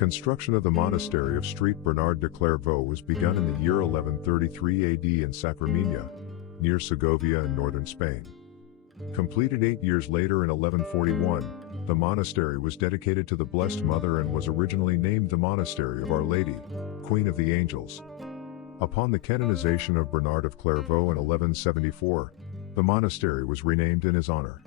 Construction of the monastery of St. Bernard de Clairvaux was begun in the year 1133 AD in Sacramina, near Segovia in northern Spain. Completed 8 years later in 1141, the monastery was dedicated to the Blessed Mother and was originally named the Monastery of Our Lady, Queen of the Angels. Upon the canonization of Bernard of Clairvaux in 1174, the monastery was renamed in his honor.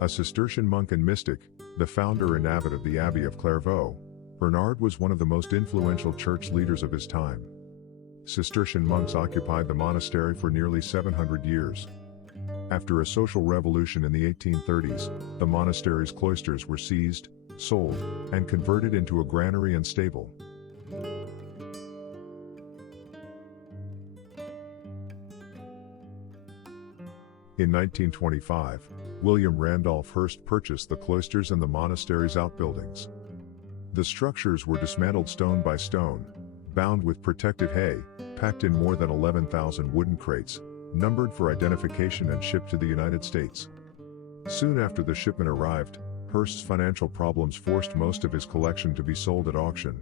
A Cistercian monk and mystic, the founder and abbot of the Abbey of Clairvaux, Bernard was one of the most influential church leaders of his time. Cistercian monks occupied the monastery for nearly 700 years. After a social revolution in the 1830s, the monastery's cloisters were seized, sold, and converted into a granary and stable. In 1925, William Randolph Hearst purchased the cloisters and the monastery's outbuildings. The structures were dismantled stone by stone, bound with protective hay, packed in more than 11,000 wooden crates, numbered for identification and shipped to the United States. Soon after the shipment arrived, Hearst's financial problems forced most of his collection to be sold at auction.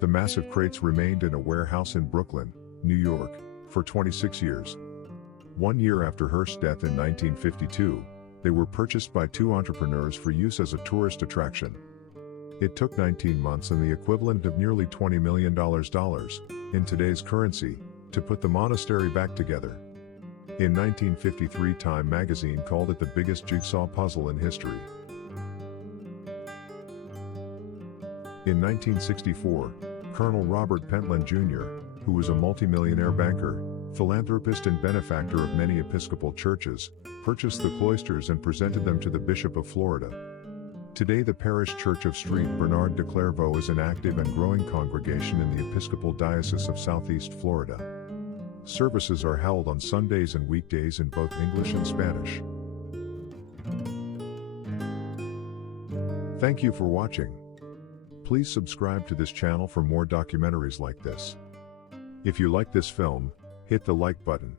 The massive crates remained in a warehouse in Brooklyn, New York, for 26 years. 1 year after Hearst's death in 1952, they were purchased by two entrepreneurs for use as a tourist attraction. It took 19 months and the equivalent of nearly $20 million in today's currency to put the monastery back together. In 1953, Time magazine called it the biggest jigsaw puzzle in history. In 1964, Colonel Robert Pentland Jr., who was a multimillionaire banker, philanthropist and benefactor of many Episcopal churches, purchased the cloisters and presented them to the Bishop of Florida. Today the parish church of St. Bernard de Clairvaux is an active and growing congregation in the Episcopal Diocese of Southeast Florida. Services are held on Sundays and weekdays in both English and Spanish. Thank you for watching. Please subscribe to this channel for more documentaries like this. If you like this film, hit the like button.